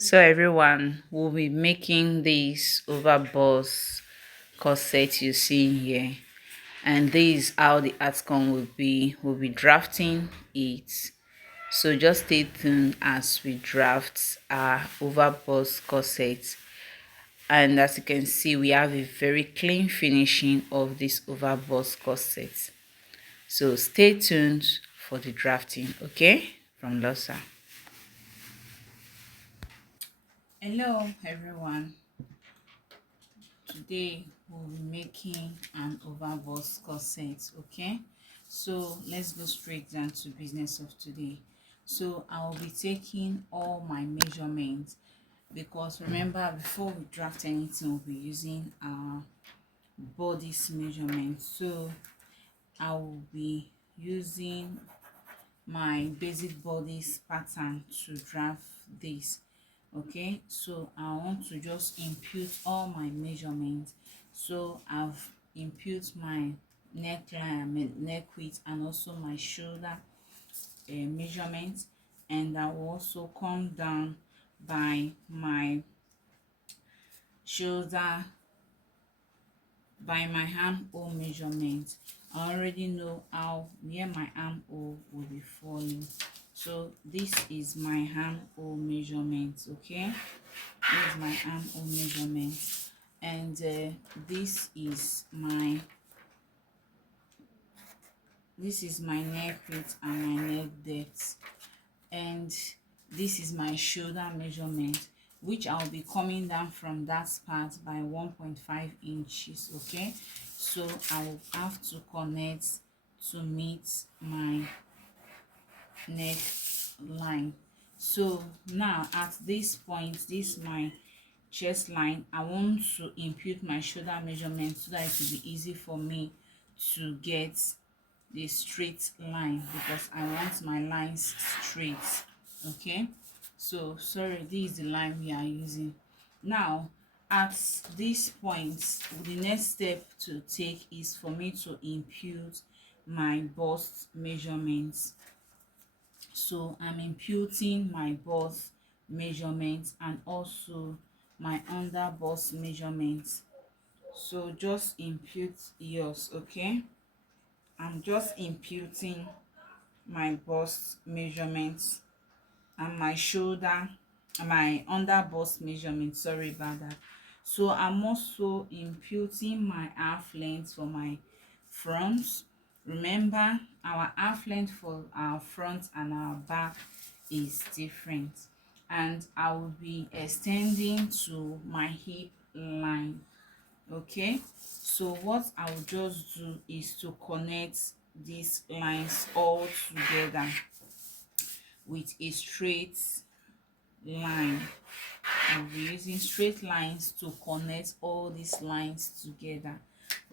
So everyone will be making this overbust corset you see here, and this is how the outcome will be. We'll be drafting it. So just stay tuned as we draft our overbust corset. And as you can see, we have a very clean finishing of this overbust corset. So stay tuned for the drafting, okay? From Losa. Hello everyone. Today we'll be making an overbust corset, okay? So let's go straight down to business of today. So I'll be taking all my measurements, because remember, before we draft anything, we'll be using our body's measurement. So I will be using my basic bodies pattern to draft this. Okay, so I want to just impute all my measurements. So I've impute my neckline, my neck width, and also my shoulder measurement, and I will also come down by my shoulder, by my armhole measurement. I already know how where my armhole will be falling. So this is my armhole measurement, okay? This is my armhole measurement, and this is my neck width and my neck depth, and this is my shoulder measurement, which I'll be coming down from that part by 1.5 inches. Okay, so I will have to connect to meet my neck line. So now at this point, this is my chest line. I want to impute my shoulder measurement so that it will be easy for me to get the straight line, because I want my lines straight. Okay, so sorry, this is the line we are using. Now at this point, the next step to take is for me to impute my bust measurements. So I'm imputing my bust measurements and also my under bust measurements. So just impute yours. Okay, I'm just imputing my bust measurements and my shoulder, my under bust measurement, sorry about that. So I'm also imputing my half length for my front. Remember, our half length for our front and our back is different, and I will be extending to my hip line. Okay, so what I will just do is to connect these lines all together with a straight line. I'll be using straight lines to connect all these lines together.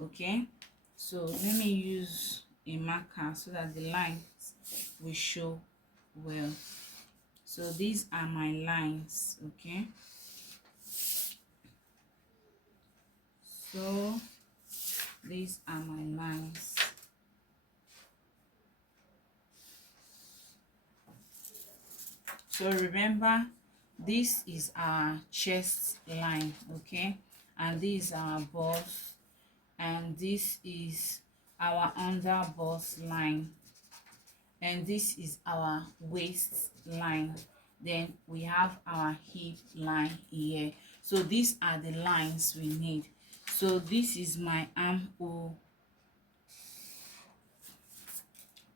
Okay, so let me use a marker so that the lines will show well. So these are my lines. Okay, so these are my lines. So remember, this is our chest line, okay, and this is our bust, and this is our under bust line, and this is our waist line. Then we have our hip line here. So these are the lines we need. So this is my armhole.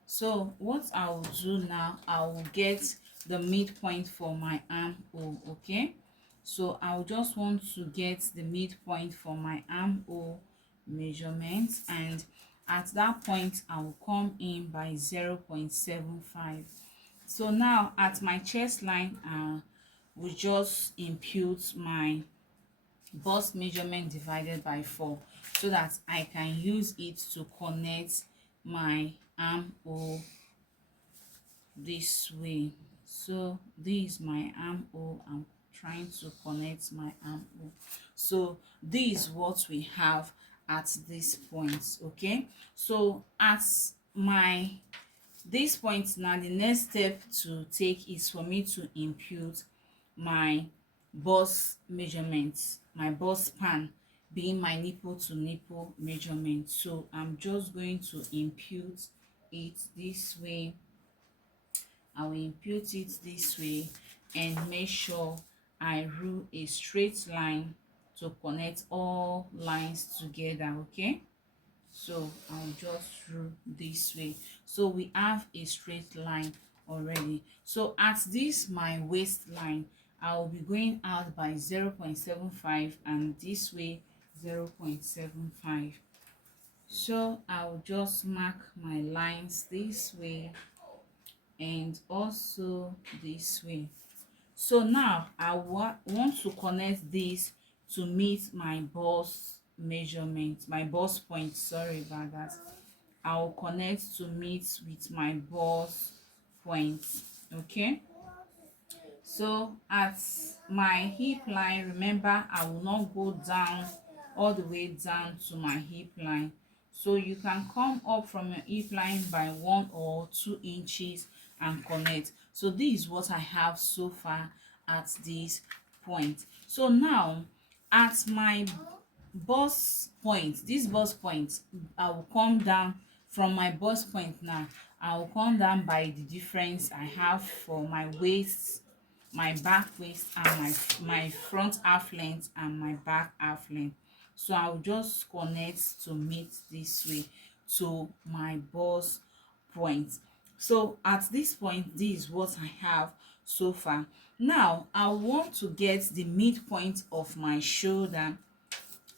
So what I will do now, I will get the midpoint for my armhole. Okay, so I will just want to get the midpoint for my armhole measurement, and at that point I will come in by 0.75. So now at my chest line, we just impute my bust measurement divided by 4, so that I can use it to connect my armhole this way. So this is my armhole. I'm trying to connect my armhole. So this is what we have at this point. Okay, so at my this point now, the next step to take is for me to impute my bust measurements, my bust span being my nipple to nipple measurement. So I'm just going to impute it this way. I will impute it this way and make sure I rule a straight line to connect all lines together. Okay, so I'll just rule this way. So we have a straight line already. So at this my waistline, I will be going out by 0.75 and this way 0.75. So I'll just mark my lines this way and also this way. So now I want to connect this to meet my bust measurement, my bust point, sorry about that. I will connect to meet with my bust point. Okay, so at my hip line, remember I will not go down all the way down to my hip line. So you can come up from your hip line by 1 or 2 inches and connect. So this is what I have so far at this point. So now at my bust point, this bust point, I will come down from my bust point. Now I will come down by the difference I have for my waist, my back waist, and my front half length and my back half length. So I'll just connect to meet this way to my bust point. So at this point, this is what I have so far. Now I want to get the midpoint of my shoulder.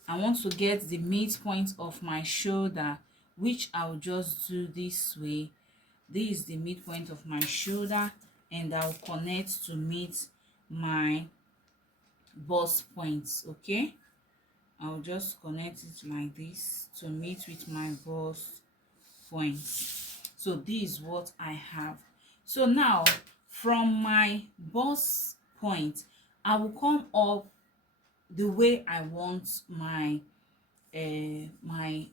I want to get the midpoint of my shoulder, which I'll just do this way. This is the midpoint of my shoulder, and I'll connect to meet my bust points. Okay, I'll just connect it like this to meet with my bust points. So this is what I have. So now from my bust point, I will come up the way I want my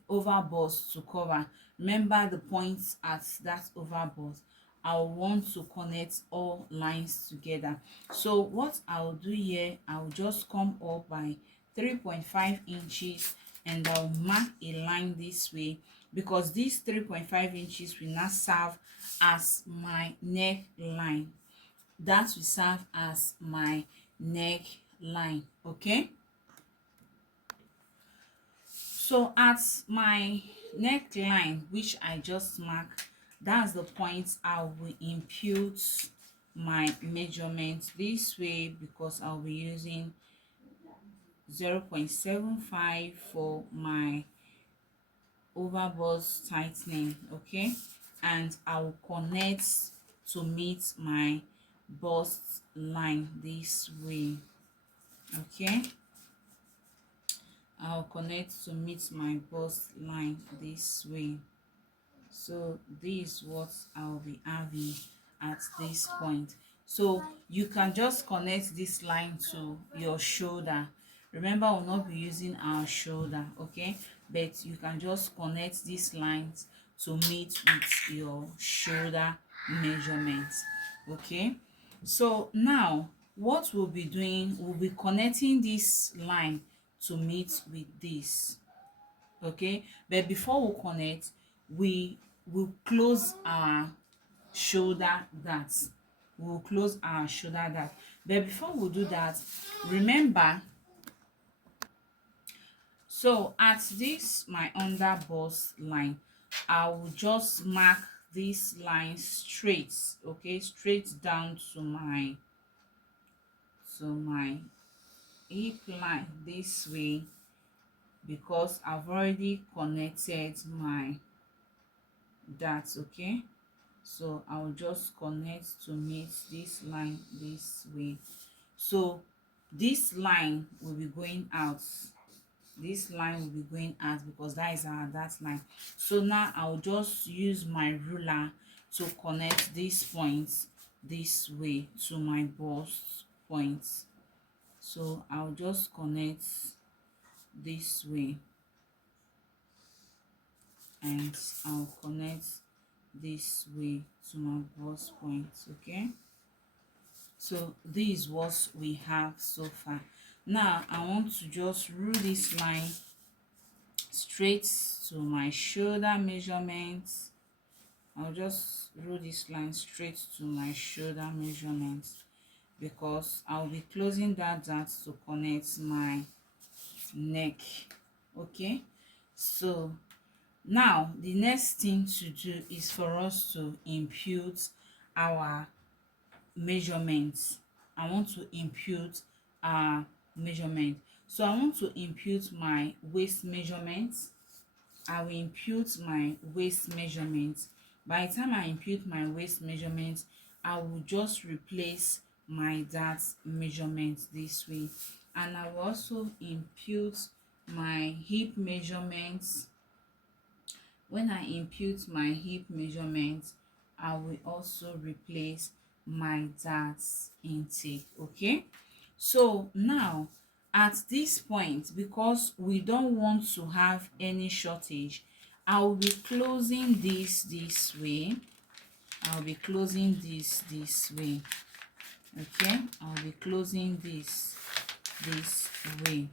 overbust to cover. Remember the points at that overbust. I want to connect all lines together. So what I'll do here, I'll just come up by 3.5 inches and I'll mark a line this way, because this 3.5 inches will not serve as my neck line. That will serve as my neck line. Okay, so at my neckline, which I just marked, that's the point I will impute my measurement this way, because I'll be using 0.75 for my overbust tightening. Okay, and I will connect to meet my bust line this way. Okay, I'll connect to meet my bust line this way. So this is what I'll be having at this point. So you can just connect this line to your shoulder. Remember, we'll not be using our shoulder, okay, but you can just connect these lines to meet with your shoulder measurements. Okay, so now what we'll be doing, we'll be connecting this line to meet with this. Okay, but before we connect, we will close our shoulder dart. We will close our shoulder dart, but before we do that, remember, so at this my under bust line, I will just mark this line straight. Okay, straight down to my hip line this way, because I've already connected my dart. Okay, so I'll just connect to meet this line this way. So this line will be going out, this line will be going out, because that is our dart line. So now I'll just use my ruler to connect these points this way to my bust points. So I'll just connect this way and I'll connect this way to my bust point. Okay, So this is what we have so far. Now I want to just rule this line straight to my shoulder measurements. I'll just rule this line straight to my shoulder measurements because I'll be closing that dart to connect my neck. Okay, so now the next thing to do is for us to impute our measurements. I want to impute our measurement. So I want to impute my waist measurement. I will impute my waist measurement. By the time I impute my waist measurement, I will just replace my dart measurement this way, and I will also impute my hip measurements. When I impute my hip measurement, I will also replace my dart intake. Okay, so now at this point, because we don't want to have any shortage, I will be closing this way. I'll be closing this way. Okay, I'll be closing this way.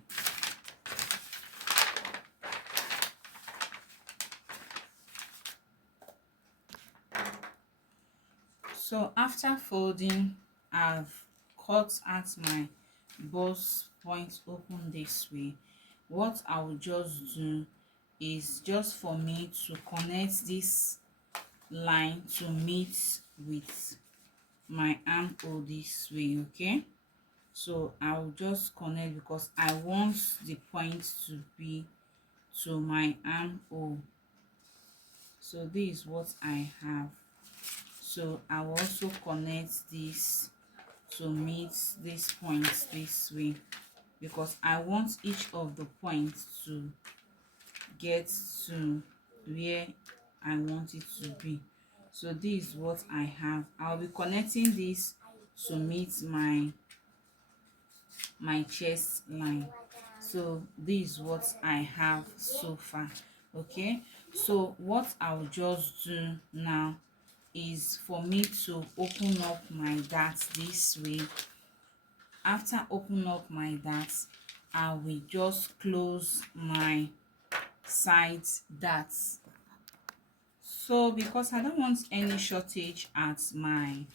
So after folding, I've cut out my bust point open this way. What I will just do is just for me to connect this line to meet with my armhole this way. Okay, so I will just connect because I want the point to be to my armhole. So this is what I have. So I will also connect this to meet this point this way because I want each of the points to get to where I want it to be. So this is what I have. I'll be connecting this to meet my chest line. So this is what I have so far. Okay, so what I'll just do now is for me to open up my dart this way. After opening up my dart, I will just close my side darts. So because I don't want any shortage at my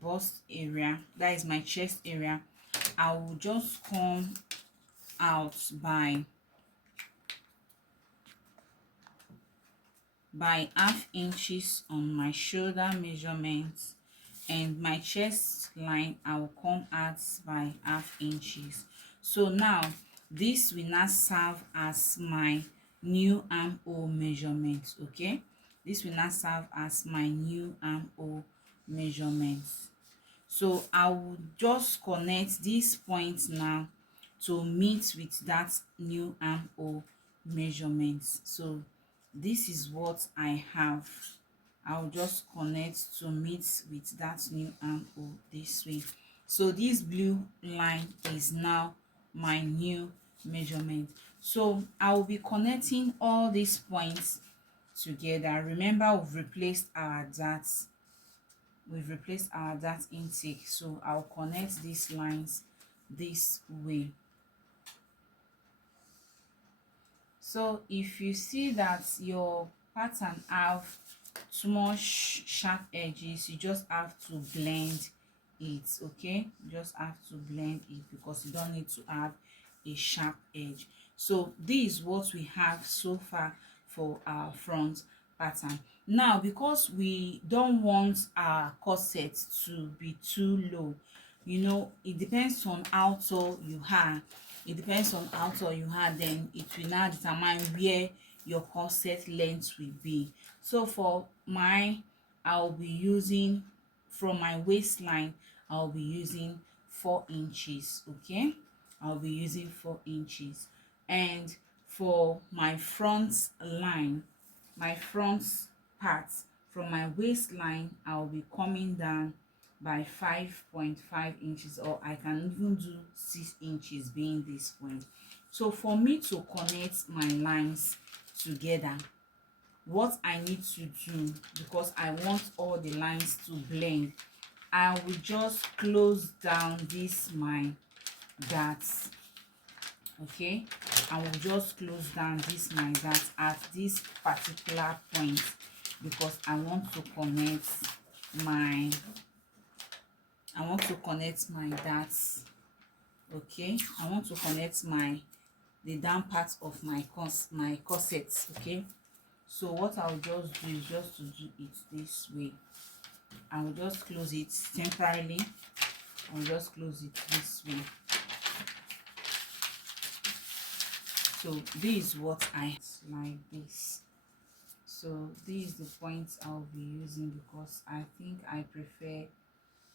bust area, that is my chest area, I will just come out by half inches on my shoulder measurements, and my chest line I will come out by half inches. So now this will not serve as my new armhole measurement. Okay, this will not serve as my new armhole measurements. So I will just connect this point now to meet with that new armhole measurements. So this is what I have. I'll just connect to meet with that new armhole this way. So this blue line is now my new measurement. So I will be connecting all these points together. Remember, we've replaced our dart intake, so I'll connect these lines this way. So if you see that your pattern have too much sharp edges, you just have to blend it. Okay, you just have to blend it because you don't need to have a sharp edge. So this is what we have so far for our front pattern. Now because we don't want our corset to be too low, you know, it depends on how tall you are. Then it will now determine where your corset length will be. So for mine, I'll be using, from my waistline, I'll be using 4 inches. Okay, I'll be using 4 inches. And for my front line, my front part, from my waistline, I'll be coming down by 5.5 inches, or I can even do 6 inches being this point. So for me to connect my lines together, what I need to do, because I want all the lines to blend, I will just close down this my dots. Okay, I will just close down this my dots at this particular point, because I want to connect my dots. Okay, I want to connect the down part of my corset. Okay, so what I'll just do is just to do it this way. I will just close it temporarily. I will just close it this way. So this is what I like this. So this is the points I'll be using, because I think I prefer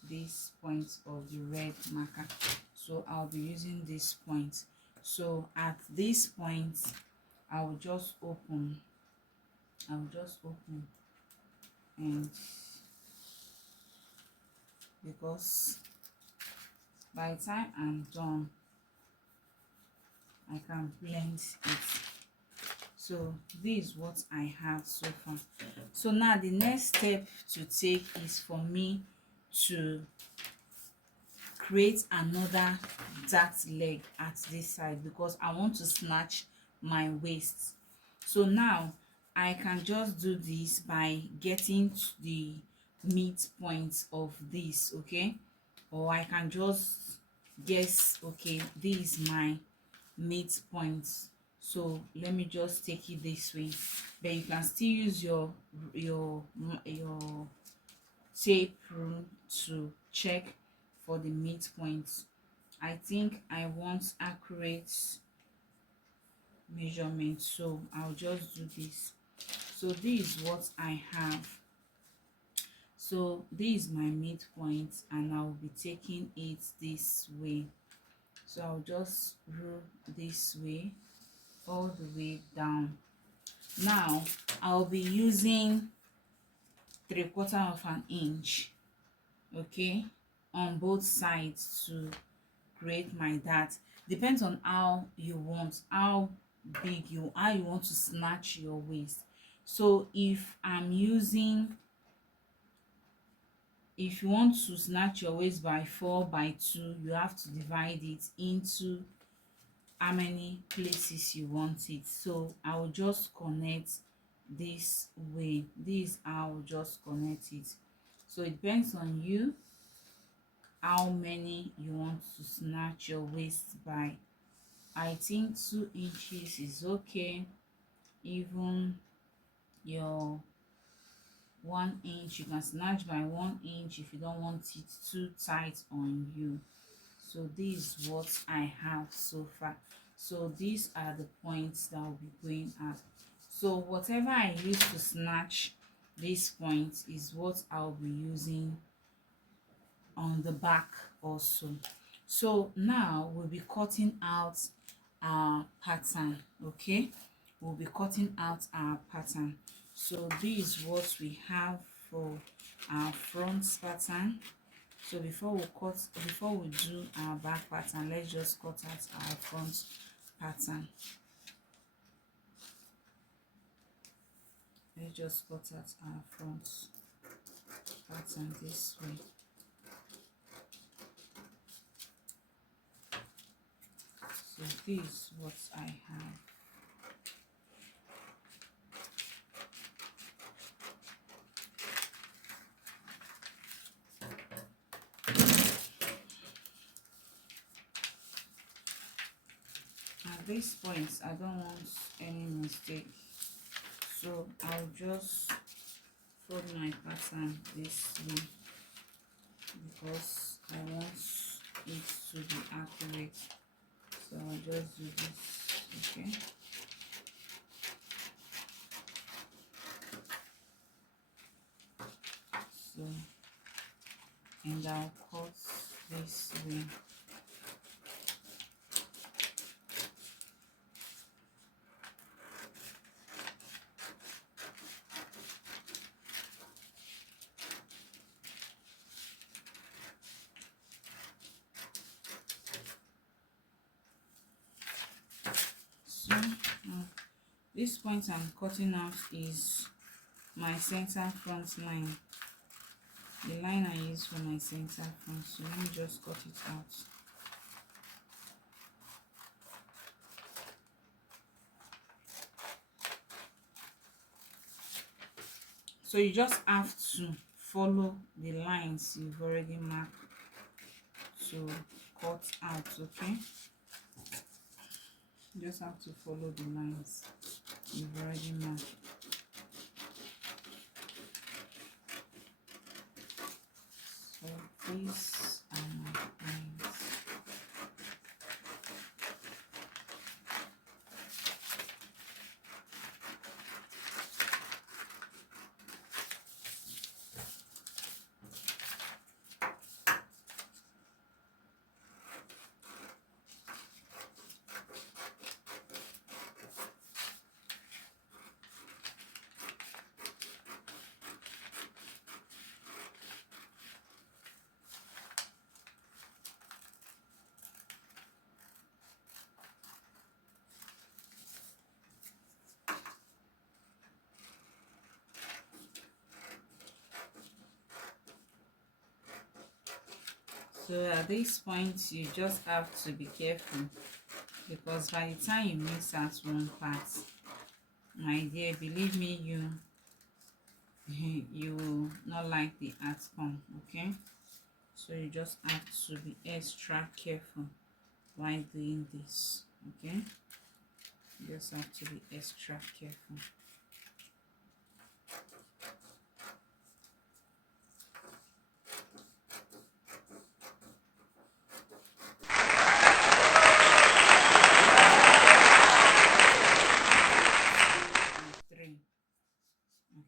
this point of the red marker. So I'll be using this point. So at this point, I will just open. And because by the time I'm done, I can blend it. So this is what I have so far. So now the next step to take is for me to create another dart leg at this side, because I want to snatch my waist. So now I can just do this by getting to the midpoint of this. Okay, or I can just guess, okay, this is my midpoint. So let me just take it this way. But you can still use your tape rule to check for the midpoint. I think I want accurate measurement, so I'll just do this. So this is what I have. So this is my midpoint, and I'll be taking it this way. So I'll just rule this way all the way down. Now I'll be using 3/4 of an inch, okay, on both sides to create my dart. Depends on how you want, how you want to snatch your waist. So if you want to snatch your waist by 4/2, you have to divide it into how many places you want it. So I will just connect this way. This is how I will just connect it. So it depends on you how many you want to snatch your waist by. I think 2 inches is okay. Even your 1 inch, you can snatch by 1 inch if you don't want it too tight on you. So this is what I have so far. So these are the points that I'll be going at. So whatever I use to snatch this point is what I'll be using on the back also. So now we'll be cutting out our pattern. Okay, we'll be cutting out our pattern. So this is what we have for our front pattern. So before we do our back pattern, let's just cut out our front pattern. Let's just cut out our front pattern this way. So this is what I have. At this point, I don't want any mistake, so I'll just fold my pattern this way, because I want it to be accurate. So I'll just do this. Okay, so, and I'll cut this way. this point I'm cutting out is my center front line, the line I use for my center front. So let me just cut it out. So you just have to follow the lines you've already marked to cut out, okay? You just have to follow the lines you've already marked. So these are my lines. So at this point, you just have to be careful, because by the time you mix out one part, my dear, believe me, you will not like the outcome, okay? So you just have to be extra careful while doing this, okay? You just have to be extra careful.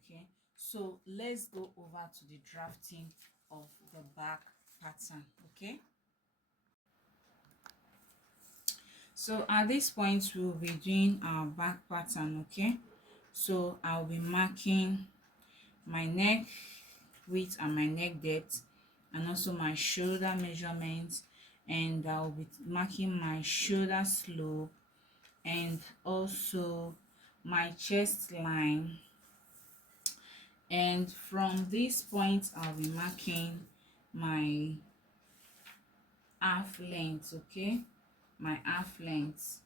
Okay, so let's go over to the drafting of the back pattern. Okay, so at this point we'll be doing our back pattern. Okay, so I'll be marking my neck width and my neck depth, and also my shoulder measurements, and I'll be marking my shoulder slope, and also my chest line. And from this point I'll be marking my half length, okay, my half length.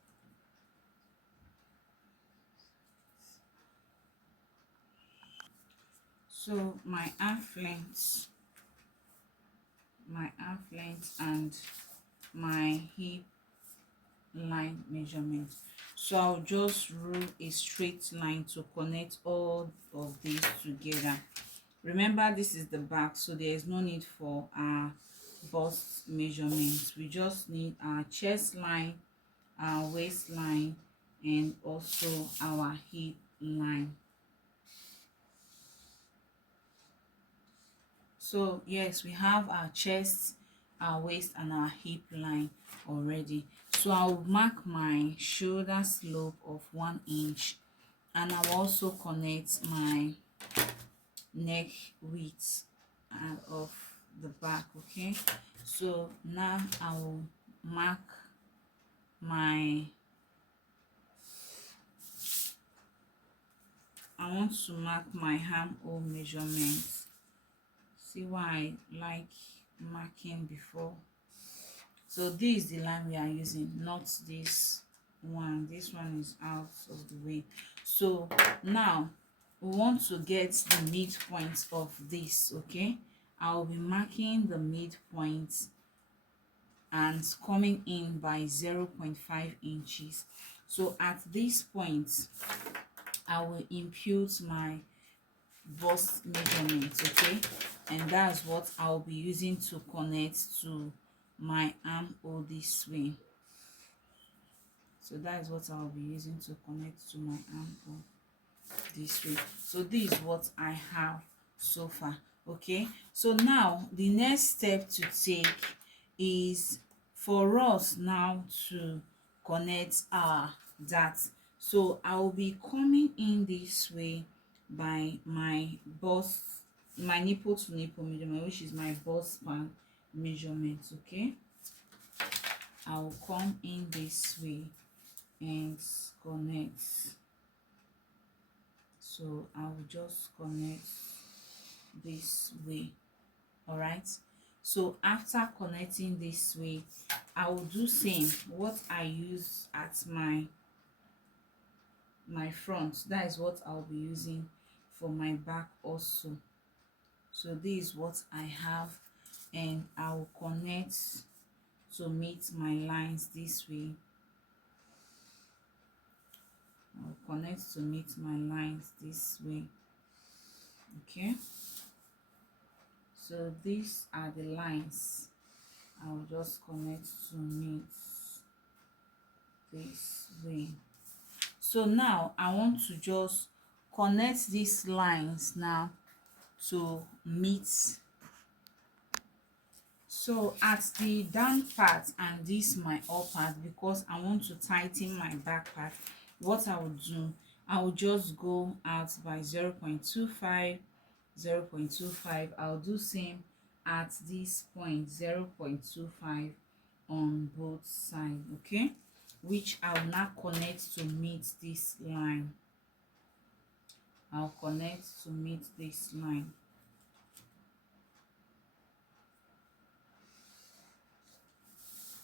So my half length and my hip line measurement. So I'll just rule a straight line to connect all of these together. Remember, this is the back, so there is no need for our bust measurements. We just need our chest line, our waistline, and also our hip line. So yes, we have our chest, our waist, and our hip line already. So I'll mark my shoulder slope of 1 inch, and I'll also connect my neck width of the back. Okay, so now I will mark my I want to mark my armhole measurement. See why I like marking before. So this is the line we are using, not this one. This one is out of the way. So now we want to get the midpoint of this. Okay, I'll be marking the midpoint and coming in by 0.5 inches. So at this point I will impute my bust measurement, okay, and that's what I'll be using to connect to my armhole this way. So that is what I'll be using to connect to my armhole this way. So this is what I have so far. Okay, so now the next step to take is for us now to connect our dart. So I will be coming in this way by my bust, my nipple to nipple measurement, which is my bust span measurement. Okay, I will come in this way and connect. So I will just connect this way. All right, so after connecting this way, I will do same what I use at my front. That is what I'll be using for my back also. So this is what I have, and I will connect to meet my lines this way. I'll connect to meet my lines this way. Okay, so these are the lines I'll just connect to meet this way. So now I want to just connect these lines now to meet. So at the down part and this my up part, because I want to tighten my back part, what I will do, I will just go out by 0.25, 0.25. I'll do same at this point, 0.25 on both sides. Okay, which I'll now connect to meet this line. I'll connect to meet this line.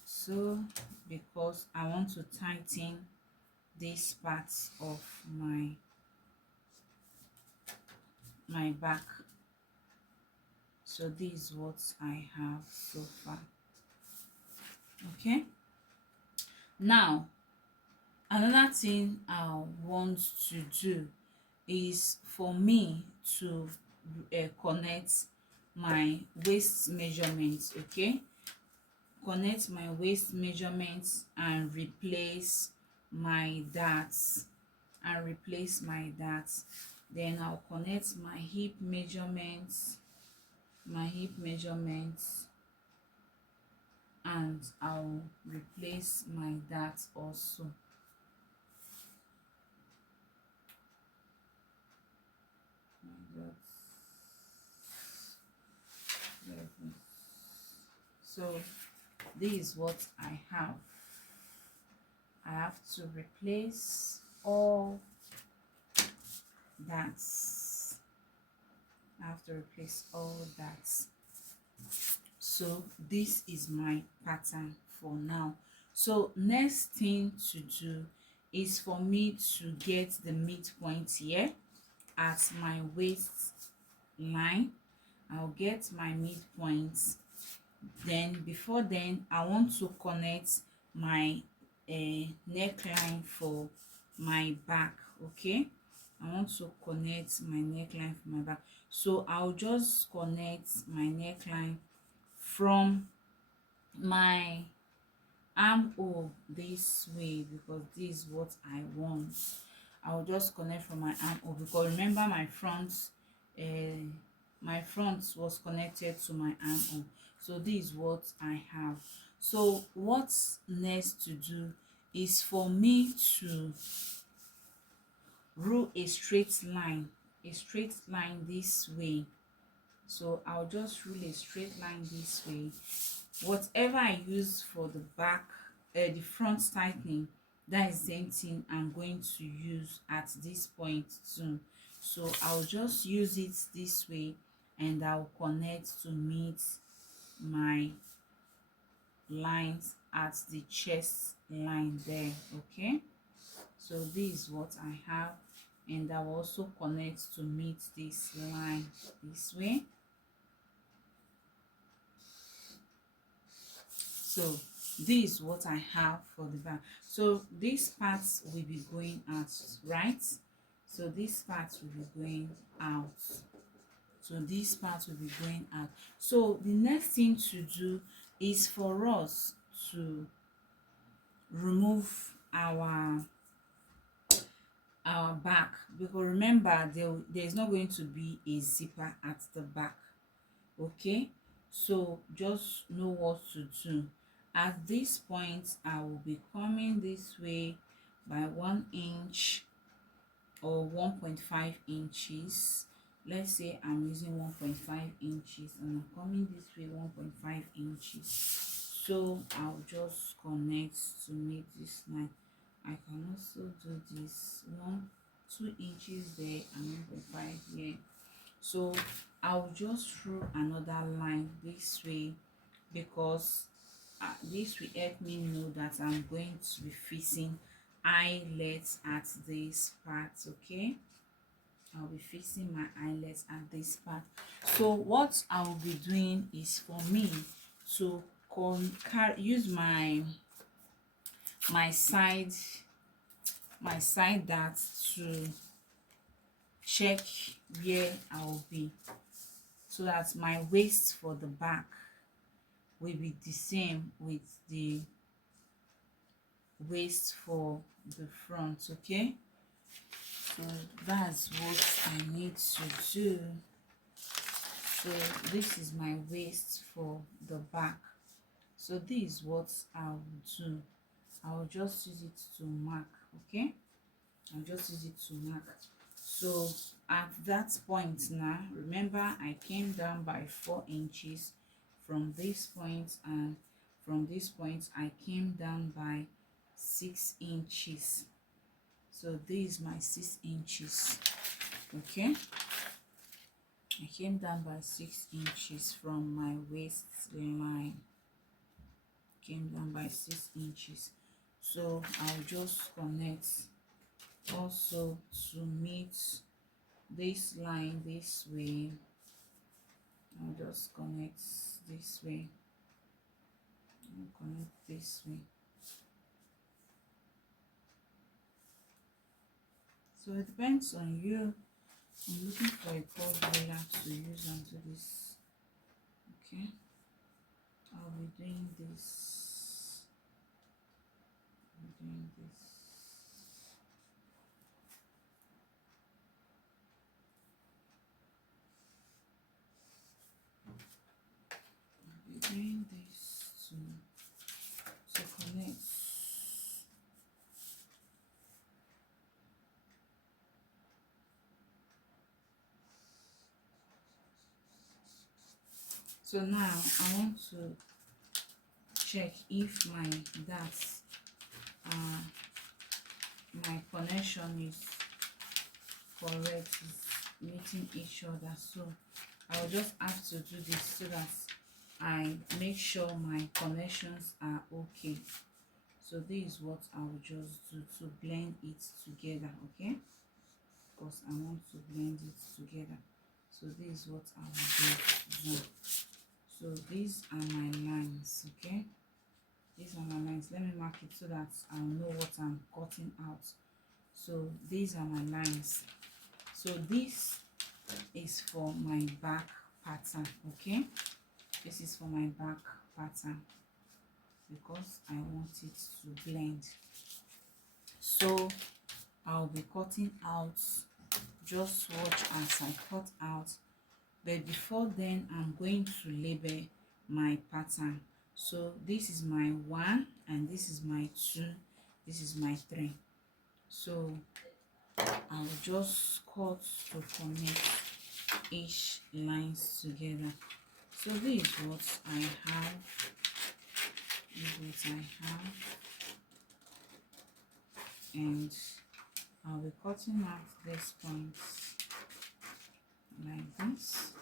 So because I want to tighten this part of my back. So this is what I have so far. Okay, now another thing I want to do is for me to connect my waist measurements. Okay, connect my waist measurements and replace my darts, then I'll connect my hip measurements, and I'll replace my darts also. So this is what I have. I have to replace all that. So this is my pattern for now. So next thing to do is for me to get the midpoint here at my waist line. I'll get my midpoint. Then before then, I want to connect my neckline for my back. Okay, I want to connect my neckline for my back. So I'll just connect my neckline from my armhole this way, because this is what I want. I'll just connect from my armhole, because remember my front was connected to my armhole. So this is what I have. So what's next to do is for me to rule a straight line this way. So I'll just rule a straight line this way. Whatever I use for the back, the front tightening, that is the same thing I'm going to use at this point too. So I'll just use it this way, and I'll connect to meet my lines at the chest line there. Okay, so this is what I have, and I will also connect to meet this line this way. So this is what I have for the back. So these parts will be going out, right? So this part will be going out. So this part will be going out. So the next thing to do is for us to remove our back, because remember there's not going to be a zipper at the back. Okay, so just know what to do. At this point, I will be coming this way by 1 inch or 1.5 inches. Let's say I'm using 1.5 inches and I'm coming this way 1.5 inches. So I'll just connect to make this line. I can also do this 1, 2 inches there and 1.5 here. So I'll just draw another line this way, because this will help me know that I'm going to be fixing eyelets at this part. Okay, I'll be fixing my eyelets at this part. So what I'll be doing is, for me to use my side dart to check where I'll be, so that my waist for the back will be the same with the waist for the front. Okay, so that's what I need to do. So this is my waist for the back. So this is what I'll do. I'll just use it to mark. Okay, I'll just use it to mark. So at that point now, remember I came down by 4 inches from this point, and from this point I came down by 6 inches. So this is my 6 inches. Okay, I came down by 6 inches from my waistline. Came down by 6 inches. So I'll just connect also to meet this line this way. I'll just connect this way. I'll connect this way. So it depends on you. I'm looking for a cord roller to use onto this. Okay, I'll be doing this. Doing this to connect. So now I want to check if my my connection is correct, is meeting each other. So I'll just have to do this so that I make sure my connections are okay. So this is what I'll just do to blend it together. Okay, because I want to blend it together. So this is what I will do. So these are my lines. Okay, these are my lines. Let me mark it so that I'll know what I'm cutting out. So these are my lines. So this is for my back pattern. Okay, this is for my back pattern because I want it to blend. So I'll be cutting out. Just watch as I cut out. But before then, I'm going to label my pattern. So this is my 1 and this is my 2, this is my 3. So I'll just cut to connect each lines together. So this is what I have. And I'll be cutting out these points like this.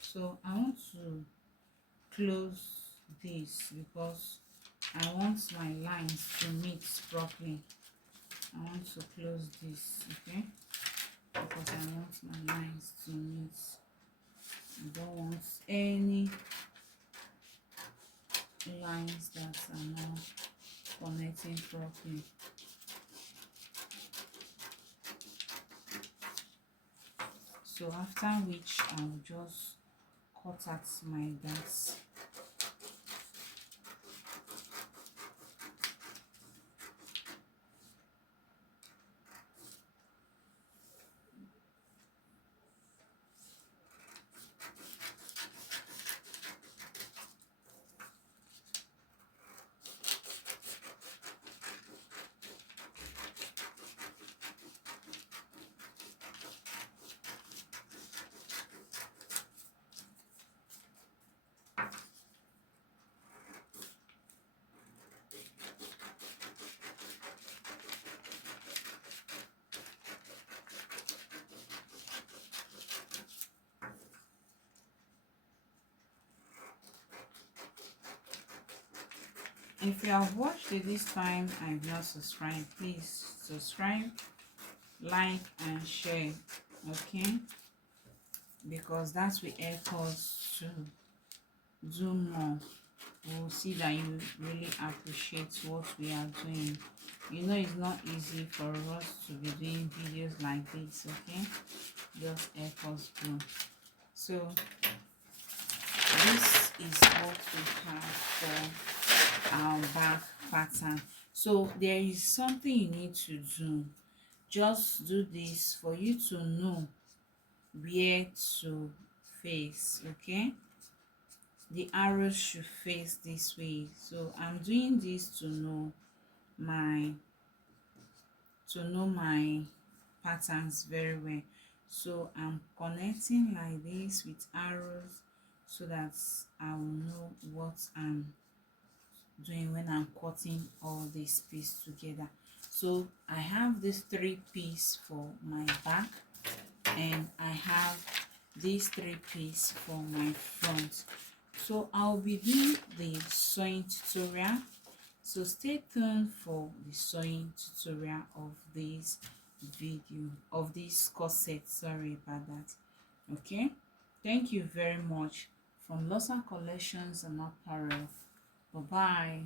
So I want to close this because I want my lines to meet properly. I want to close this, okay, because I want my lines to meet. I don't want any lines that are not connecting properly. So after which I'll just cut at my darts. If you have watched it this time and not subscribed, please subscribe, like and share, okay, because that will help us to do more. We'll see that you really appreciate what we are doing. You know, it's not easy for us to be doing videos like this, okay? Just help us grow. So this is what we have for our back pattern. So there is something you need to do. Just do this for you to know where to face, okay? The arrows should face this way. So I'm doing this to know my patterns very well. So I'm connecting like this with arrows so that I will know what I'm doing when I'm cutting all this piece together. So I have this 3 piece for my back, and I have these 3 piece for my front. So I'll be doing the sewing tutorial, so stay tuned for the sewing tutorial of this video, of this corset. Sorry about that. Okay, thank you very much. From Losa Collections and Apparel. Bye bye.